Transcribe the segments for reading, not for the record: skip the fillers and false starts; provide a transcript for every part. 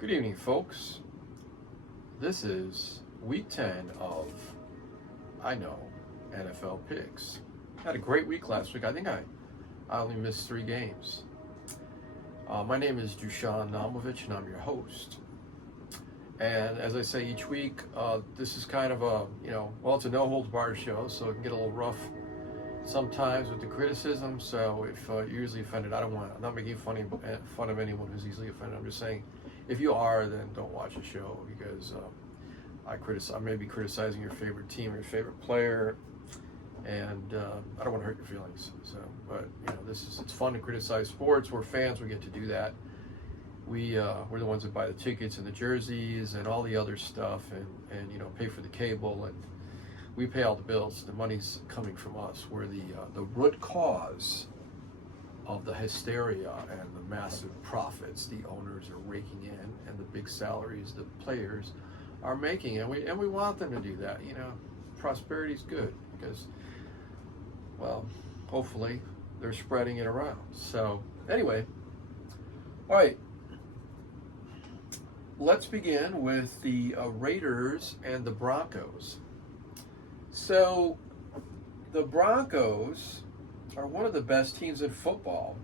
Good evening, folks. This is week 10 of I Know NFL Picks. Had a great week last week. I think I only missed 3 games. My name is Dusan Naumovic, and I'm your host. And as I say each week, this is kind of a, it's a no-holds-barred show, so it can get a little rough sometimes with the criticism. So if you're easily offended, I'm not making fun of anyone who's easily offended. I'm just saying, if you are, then don't watch the show, because I may be criticizing your favorite team or your favorite player, and I don't want to hurt your feelings. So, but it's fun to criticize sports. We're fans. We get to do that. We're the ones that buy the tickets and the jerseys and all the other stuff, and pay for the cable, and we pay all the bills. The money's coming from us. We're the root cause of the hysteria and the massive profits the owners are raking in, and the big salaries the players are making, and we want them to do that. Prosperity's good because, well, hopefully they're spreading it around. So anyway, all right, let's begin with the Raiders and the Broncos. So the Broncos are one of the best teams in football.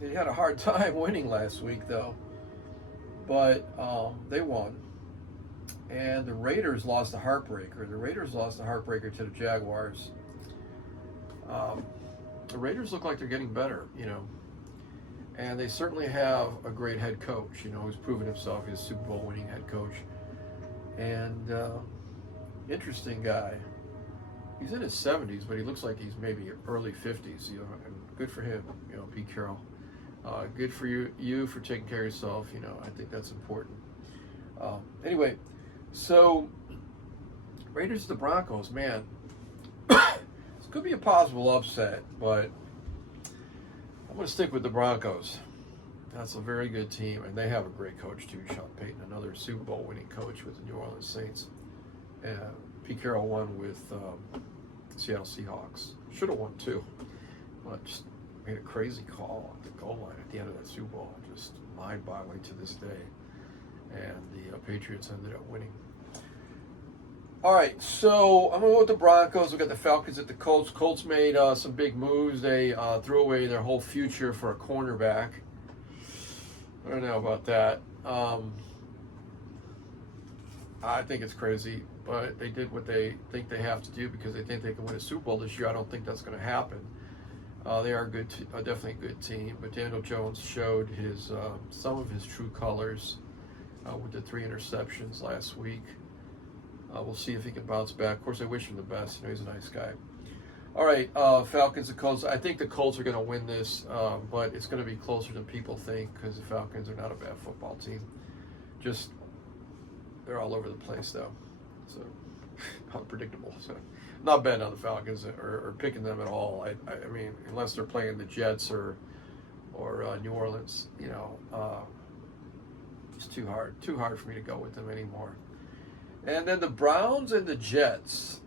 They had a hard time winning last week, though, but they won. And the Raiders lost a heartbreaker. The Raiders lost a heartbreaker to the Jaguars. The Raiders look like they're getting better, and they certainly have a great head coach, who's proven himself. He's a Super Bowl winning head coach, and interesting guy. He's in his 70s, but he looks like he's maybe early 50s, and good for him, Pete Carroll. Good for you for taking care of yourself, I think that's important. Anyway, so Raiders to the Broncos, man, this could be a possible upset, but I'm going to stick with the Broncos. That's a very good team, and they have a great coach too, Sean Payton, another Super Bowl winning coach with the New Orleans Saints. Pete Carroll won with Seattle Seahawks. Should have won too, but just made a crazy call at the goal line at the end of that Super Bowl. Just mind-boggling to this day. And the Patriots ended up winning. All right, so I'm going to go with the Broncos. We've got the Falcons at the Colts. Colts made some big moves. They threw away their whole future for a cornerback. I don't know about that. I think it's crazy, but they did what they think they have to do because they think they can win a Super Bowl this year. I don't think that's going to happen. They are definitely a good team, but Daniel Jones showed some of his true colors with the 3 interceptions last week. We'll see if he can bounce back. Of course, I wish him the best. He's a nice guy. All right, Falcons and Colts. I think the Colts are going to win this, but it's going to be closer than people think because the Falcons are not a bad football team. Just they're all over the place, though, so unpredictable. So, not betting on the Falcons or picking them at all. I mean, unless they're playing the Jets or New Orleans, it's too hard for me to go with them anymore. And then the Browns and the Jets.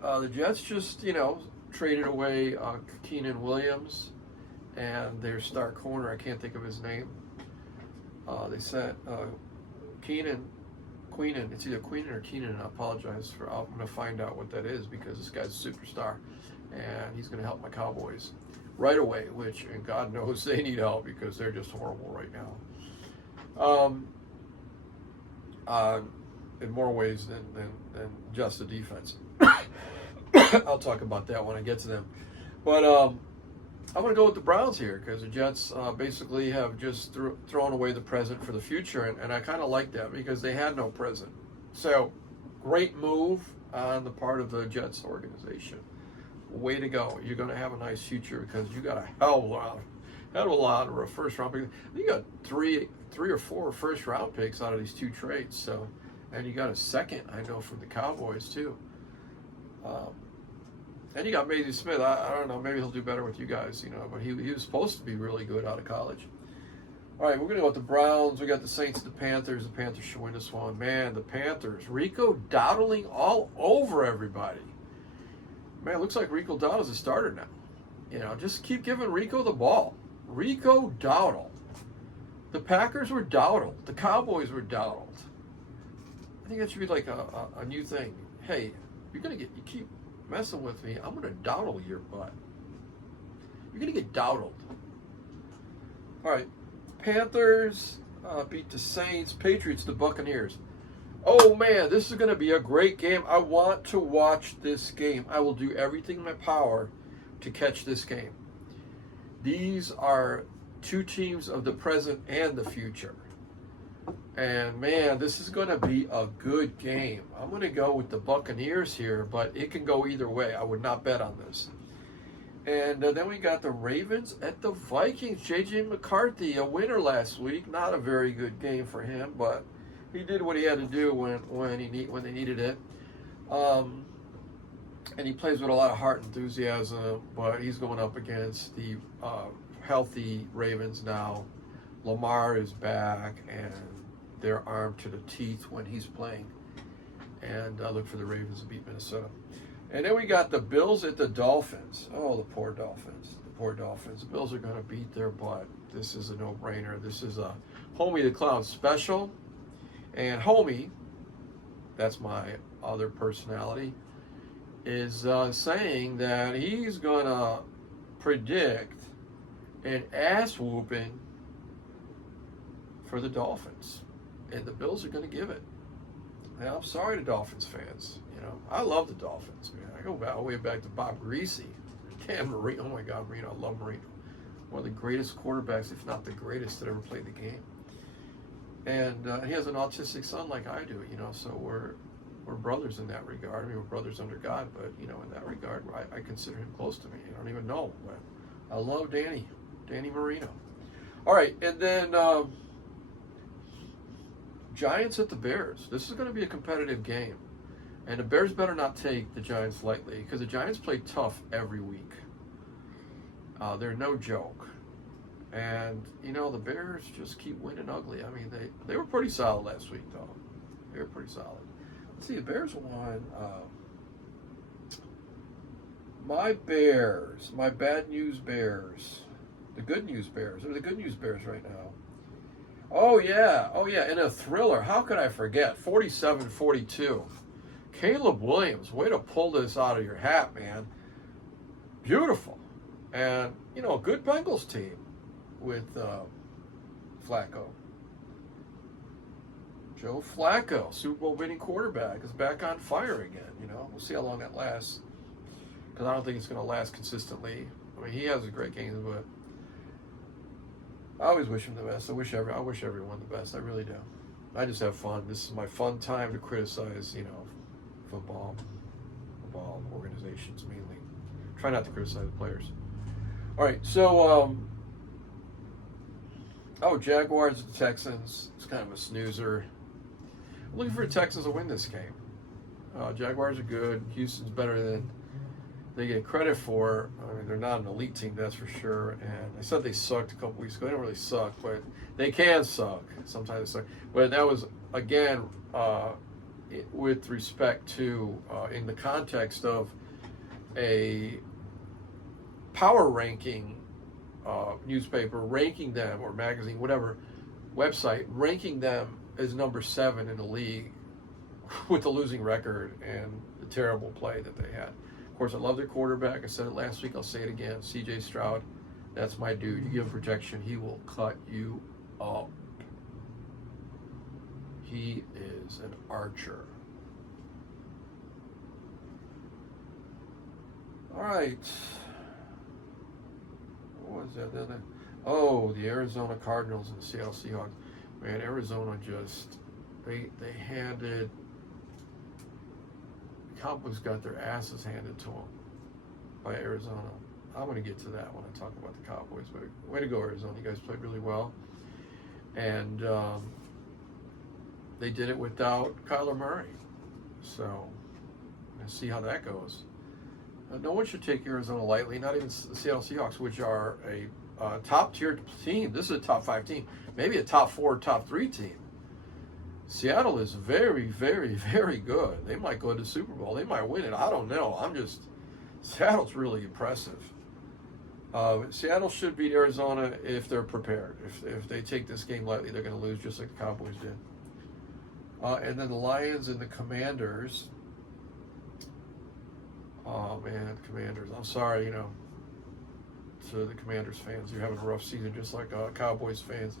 The Jets just traded away Keenan Williams and their star corner. I can't think of his name. They sent Queenan. It's either Queenan or Keenan. I apologize I'm going to find out what that is because this guy's a superstar, and he's going to help my Cowboys right away. And God knows they need help because they're just horrible right now. In more ways than just the defense. I'll talk about that when I get to them. But I'm going to go with the Browns here because the Jets basically have just thrown away the present for the future, and I kind of like that because they had no present. So, great move on the part of the Jets organization. Way to go. You're going to have a nice future because you got a hell of a lot of first-round picks. You got three or four first-round picks out of these 2 trades. So, and you got a second, I know, from the Cowboys, too. And you got Mazie Smith. I don't know. Maybe he'll do better with you guys, But he was supposed to be really good out of college. All right, we're going to go with the Browns. We got the Saints and the Panthers. The Panthers should win this one. Man, the Panthers. Rico dawdling all over everybody. Man, it looks like Rico Dowdle's a starter now. Just keep giving Rico the ball. Rico Dowdle. The Packers were dawdled. The Cowboys were dawdled. I think that should be like a new thing. Hey, you keep messing with me, I'm gonna dawdle your butt. You're gonna get dawdled. All right, Panthers beat the Saints. Patriots, the Buccaneers. Oh man, this is gonna be a great game. I want to watch this game. I will do everything in my power to catch this game. These are two teams of the present and the future. And man, this is going to be a good game. I'm going to go with the Buccaneers here, but it can go either way. I would not bet on this. And then we got the Ravens at the Vikings. J.J. McCarthy, a winner last week. Not a very good game for him, but he did what he had to do when they needed it. And he plays with a lot of heart and enthusiasm, but he's going up against the healthy Ravens now. Lamar is back, and they're armed to the teeth when he's playing. And I look for the Ravens to beat Minnesota. And then we got the Bills at the Dolphins. Oh, the poor Dolphins. The poor Dolphins. The Bills are going to beat their butt. This is a no-brainer. This is a Homie the Clown special. And Homie, that's my other personality, is saying that he's going to predict an ass-whooping for the Dolphins. And the Bills are going to give it. Now, I'm sorry to Dolphins fans. You know, I love the Dolphins, man. I go all the way back to Bob Greasy. Cam Marino. Oh, my God, Marino. I love Marino. One of the greatest quarterbacks, if not the greatest, that ever played the game. And he has an autistic son like I do, you know, so we're brothers in that regard. I mean, we're brothers under God, but, you know, in that regard, I consider him close to me. I don't even know, but I love Danny Marino. All right, and then Giants at the Bears. This is going to be a competitive game. And the Bears better not take the Giants lightly, because the Giants play tough every week. They're no joke. And, you know, the Bears just keep winning ugly. I mean, they were pretty solid last week, though. They were pretty solid. Let's see, the Bears won. My Bears, my bad news Bears, the good news Bears. They're the good news Bears right now. Oh, yeah, in a thriller. How could I forget? 47-42. Caleb Williams, way to pull this out of your hat, man. Beautiful. And, you know, a good Bengals team with Flacco. Joe Flacco, Super Bowl winning quarterback, is back on fire again. You know, we'll see how long that lasts, because I don't think it's going to last consistently. I mean, he has a great game, but I always wish him the best. I wish everyone the best. I really do. I just have fun. This is my fun time to criticize, you know, football organizations mainly. Try not to criticize the players. All right, so Jaguars at the Texans. It's kind of a snoozer. I'm looking for the Texans to win this game. Jaguars are good. Houston's better than they get credit for. I mean, they're not an elite team, that's for sure. And I said they sucked a couple weeks ago. They don't really suck, but they can suck. Sometimes they suck. But that was, again, with respect to, in the context of a power ranking newspaper, ranking them, or magazine, whatever, website, ranking them as number 7 in the league with the losing record and the terrible play that they had. Of course, I love their quarterback. I said it last week. I'll say it again. C.J. Stroud, that's my dude. You give him protection, he will cut you up. He is an archer. All right. What was that? Oh, the Arizona Cardinals and the Seattle Seahawks. Man, Arizona just, they handed, the Cowboys got their asses handed to them by Arizona. I'm going to get to that when I talk about the Cowboys, but way to go, Arizona. You guys played really well. And they did it without Kyler Murray. So, let's see how that goes. No one should take Arizona lightly, not even the Seattle Seahawks, which are a top-tier team. This is a top 5 team, maybe a top 4, top 3 team. Seattle is very, very, very good. They might go to the Super Bowl. They might win it. I don't know. Seattle's really impressive. Seattle should beat Arizona if they're prepared. If they take this game lightly, they're going to lose just like the Cowboys did. And then the Lions and the Commanders. Oh man, Commanders. I'm sorry, to the Commanders fans. You're having a rough season just like Cowboys fans.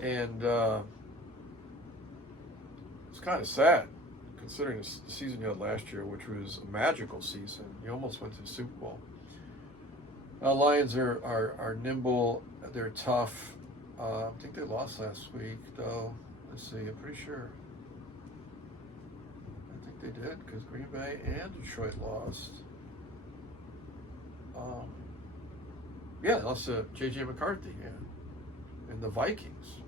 And it's kind of sad considering the season you had last year, which was a magical season. You almost went to the Super Bowl. Lions are nimble. They're tough. I think they lost last week, though. Let's see. I'm pretty sure. I think they did because Green Bay and Detroit lost. Yeah, they lost to J.J. McCarthy, and the Vikings.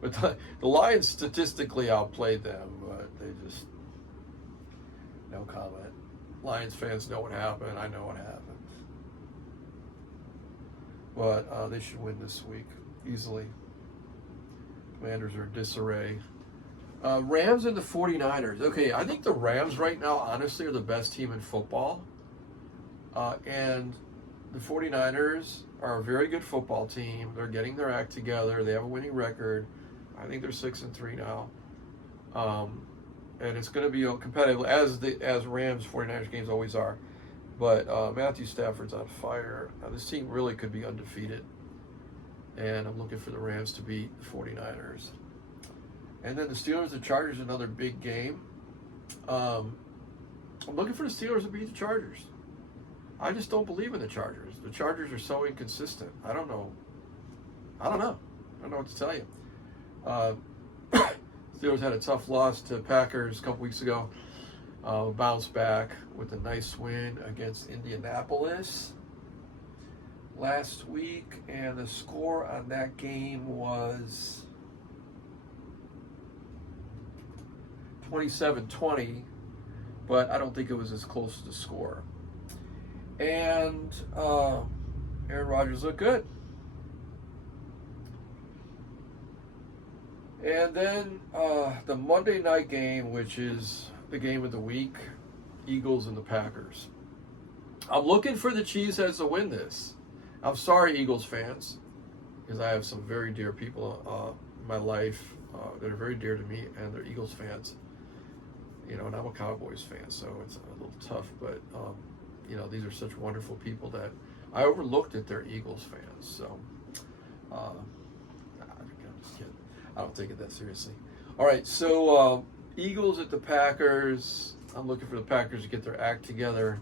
But the Lions statistically outplayed them, but they just, no comment. Lions fans know what happened. I know what happened. But they should win this week easily. Commanders are in disarray. Rams and the 49ers. Okay, I think the Rams right now, honestly, are the best team in football. And the 49ers are a very good football team. They're getting their act together. They have a winning record. I think they're 6-3 now. And it's going to be competitive, as Rams 49ers games always are. But Matthew Stafford's on fire. This team really could be undefeated. And I'm looking for the Rams to beat the 49ers. And then the Steelers and Chargers, another big game. I'm looking for the Steelers to beat the Chargers. I just don't believe in the Chargers. The Chargers are so inconsistent. I don't know what to tell you. Steelers had a tough loss to Packers a couple weeks ago. Bounced back with a nice win against Indianapolis last week. And the score on that game was 27-20, but I don't think it was as close to the score. And Aaron Rodgers looked good. And then the Monday night game, which is the game of the week, Eagles and the Packers. I'm looking for the Cheeseheads to win this. I'm sorry, Eagles fans, because I have some very dear people in my life that are very dear to me, and they're Eagles fans. And I'm a Cowboys fan, so it's a little tough, but these are such wonderful people that I overlooked that they're Eagles fans. So, I'm just kidding. I don't take it that seriously. All right, so Eagles at the Packers. I'm looking for the Packers to get their act together.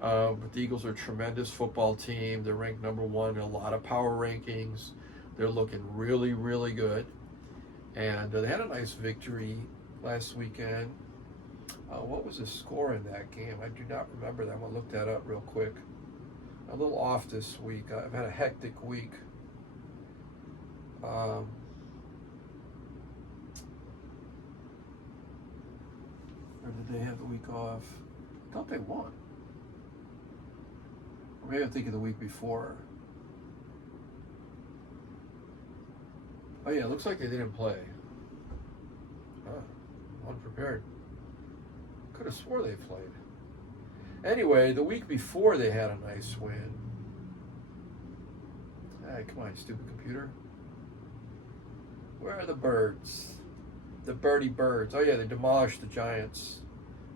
But the Eagles are a tremendous football team. They're ranked number one in a lot of power rankings. They're looking really, really good. And they had a nice victory last weekend. What was the score in that game? I do not remember that. I'm going to look that up real quick. A little off this week. I've had a hectic week. Or did they have the week off? I thought they won. Or maybe I'm thinking the week before. Oh yeah, it looks like they didn't play. Unprepared. Could have swore they played. Anyway, the week before they had a nice win. Hey, come on, stupid computer. Where are the birds? The birdie birds. Oh yeah, they demolished the Giants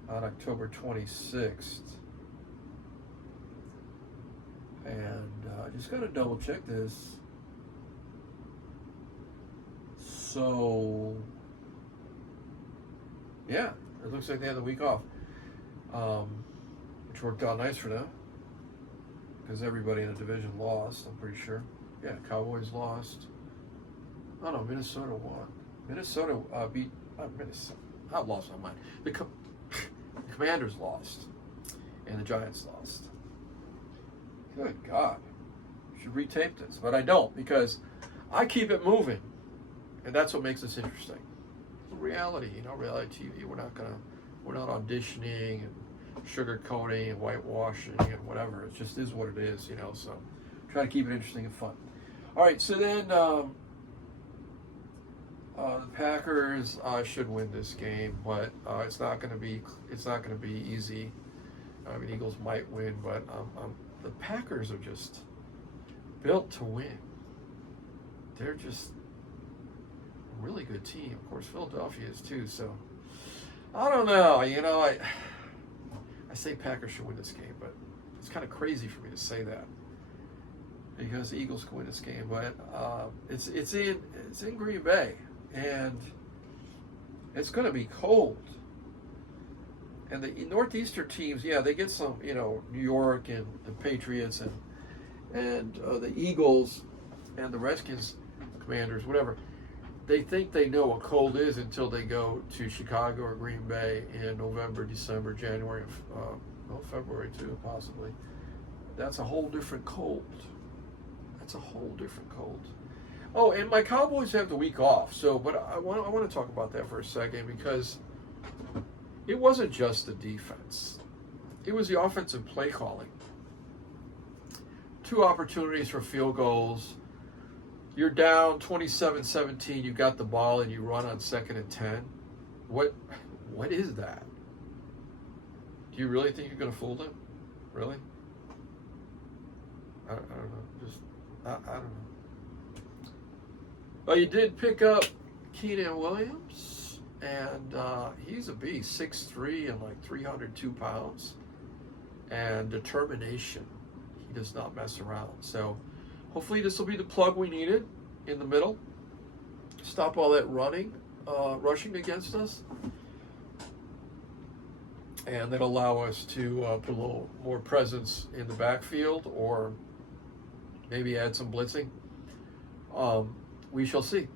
on October 26th. And I just got to double check this. So, yeah, it looks like they had the week off, which worked out nice for them because everybody in the division lost, I'm pretty sure. Yeah, Cowboys lost. Oh, no, Minnesota won. Minnesota beat Minnesota. I've lost my mind. The Commanders lost, and the Giants lost. Good God. I should retape this, but I don't because I keep it moving, and that's what makes this interesting. Reality, reality TV. We're not auditioning and sugarcoating and whitewashing and whatever. It just is what it is, So try to keep it interesting and fun. All right, so then the Packers should win this game, but it's not going to be easy. I mean, Eagles might win, but the Packers are just built to win. They're just a really good team. Of course, Philadelphia is too. So I don't know. I say Packers should win this game, but it's kind of crazy for me to say that because the Eagles can win this game. But it's in Green Bay, and it's going to be cold. And the Northeastern teams, yeah, they get some, New York and the Patriots and the Eagles and the Redskins, Commanders, whatever. They think they know what cold is until they go to Chicago or Green Bay in November, December, January, February too, possibly. That's a whole different cold. Oh, and my Cowboys have the week off. So, but I want to talk about that for a second because it wasn't just the defense. It was the offensive play calling. 2 opportunities for field goals. You're down 27-17, you got the ball and you run on 2nd and 10. What is that? Do you really think you're going to fool them? Really? I don't know. I don't know. Well, you did pick up Keenan Williams, and he's a beast, 6'3" and like 302 pounds. And determination. He does not mess around. So hopefully this will be the plug we needed in the middle. Stop all that rushing against us. And that'll allow us to put a little more presence in the backfield or maybe add some blitzing. We shall see.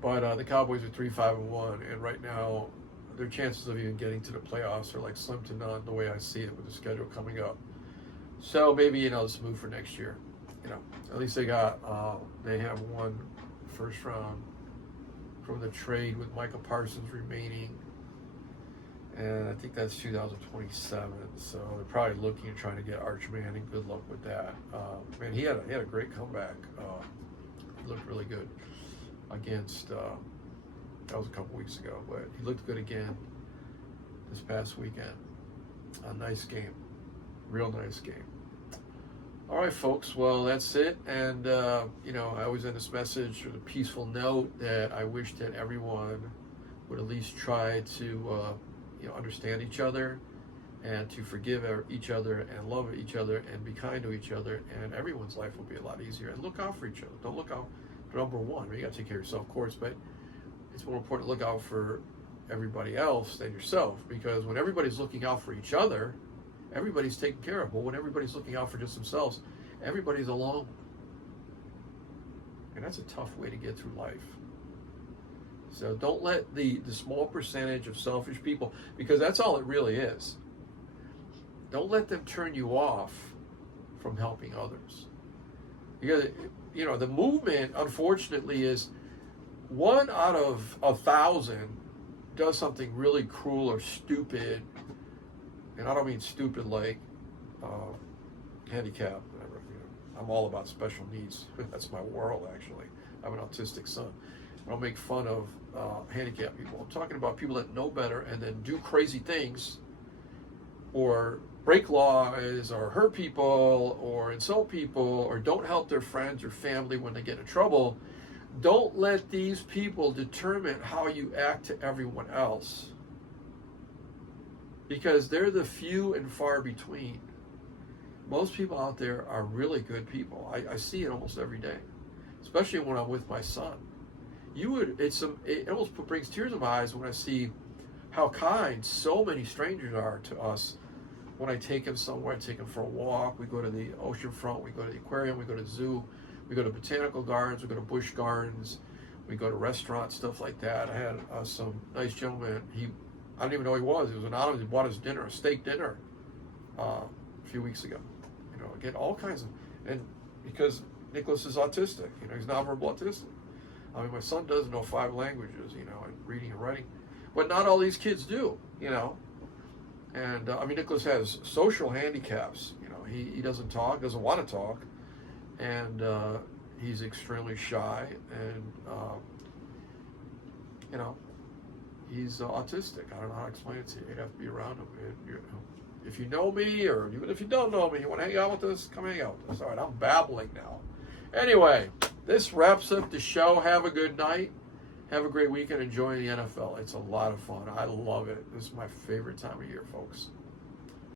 But the Cowboys are 3-5-1, and right now their chances of even getting to the playoffs are like slim to none the way I see it with the schedule coming up. So maybe, this move for next year. At least they have one first round from the trade with Michael Parsons remaining. And I think that's 2027. So they're probably looking at trying to get Arch Manning. Good luck with that. Man, he had a great comeback. He looked really good against, that was a couple weeks ago, but he looked good again this past weekend. A nice game. Real nice game. All right, folks. Well, that's it. And, I always end this message with a peaceful note that I wish that everyone would at least try to, understand each other and to forgive each other and love each other and be kind to each other. And everyone's life will be a lot easier. And look out for each other. Don't look out for number one. I mean, you got to take care of yourself, of course, but it's more important to look out for everybody else than yourself, because when everybody's looking out for each other, everybody's taken care of. But when everybody's looking out for just themselves, everybody's alone. And that's a tough way to get through life. So don't let the small percentage of selfish people, because that's all it really is. Don't let them turn you off from helping others. Because, the movement, unfortunately, is 1 out of 1,000 does something really cruel or stupid. And I don't mean stupid like handicap, whatever. I'm all about special needs. That's my world, actually. I have an autistic son. I don't make fun of handicapped people. I'm talking about people that know better and then do crazy things or break laws or hurt people or insult people or don't help their friends or family when they get in trouble. Don't let these people determine how you act to everyone else, because they're the few and far between. Most people out there are really good people. I see it almost every day, especially when I'm with my son. It almost brings tears in my eyes when I see how kind so many strangers are to us. When I take him somewhere, I take him for a walk. We go to the ocean front, we go to the aquarium, we go to the zoo, we go to botanical gardens, we go to bush gardens, we go to restaurants, stuff like that. I had some nice gentleman. I didn't even know he was. He was anonymous. He bought us dinner, a steak dinner, a few weeks ago. Again, all kinds of, and because Nicholas is autistic, he's nonverbal autistic. I mean, my son does know 5 languages, and reading and writing, but not all these kids do, And Nicholas has social handicaps. He doesn't talk, doesn't want to talk, and he's extremely shy, and he's autistic. I don't know how to explain it to you. You'd have to be around him. If you know me, or even if you don't know me, you want to hang out with us, come hang out with us. All right, I'm babbling now. Anyway, this wraps up the show. Have a good night. Have a great weekend enjoying the NFL. It's a lot of fun. I love it. This is my favorite time of year, folks.